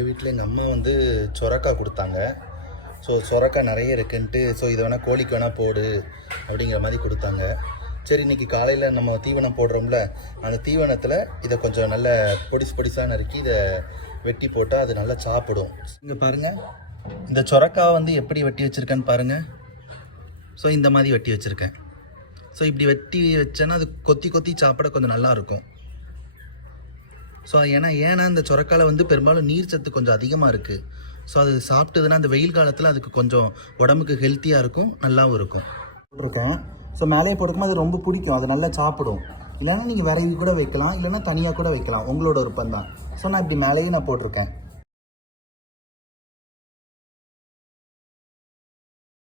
எங்கள் வீட்டில் எங்கள் அம்மா வந்து சொரக்காய் கொடுத்தாங்க. ஸோ சொரக்காய் நிறைய இருக்குன்ட்டு, ஸோ இதை வேணால் கோழிக்கு வேணால் போடு அப்படிங்கிற மாதிரி கொடுத்தாங்க. சரி, இன்றைக்கி காலையில் நம்ம தீவனம் போடுறோம்ல, அந்த தீவனத்தில் இதை கொஞ்சம் நல்ல பொடிசாக நறுக்கி இதை வெட்டி போட்டால் அது நல்லா சாப்பிடும். இங்கே பாருங்கள், இந்த சொரக்காய் வந்து எப்படி வெட்டி வச்சுருக்கேன்னு பாருங்கள். ஸோ இந்த மாதிரி வெட்டி வச்சுருக்கேன். ஸோ இப்படி வெட்டி வச்சேன்னா அது கொத்தி கொத்தி சாப்பிட கொஞ்சம் நல்லாயிருக்கும். ஸோ ஏன்னா இந்த சொரக்காயில் வந்து பெரும்பாலும் நீர் சத்து கொஞ்சம் அதிகமாக இருக்குது. ஸோ அது சாப்பிட்டதுன்னா அந்த வெயில் காலத்தில் அதுக்கு கொஞ்சம் உடம்புக்கு ஹெல்த்தியாக இருக்கும், நல்லாவும் இருக்கும். போட்டிருக்கேன். ஸோ மேலேயே போட்டுக்கும்போது அது ரொம்ப பிடிக்கும், அது நல்லா சாப்பிடும். இல்லைன்னா நீங்கள் விறகு கூட வைக்கலாம், இல்லைன்னா தனியாக கூட வைக்கலாம், உங்களோட விருப்பம் தான். ஸோ நான் இப்படி மேலேயே போட்டிருக்கேன்.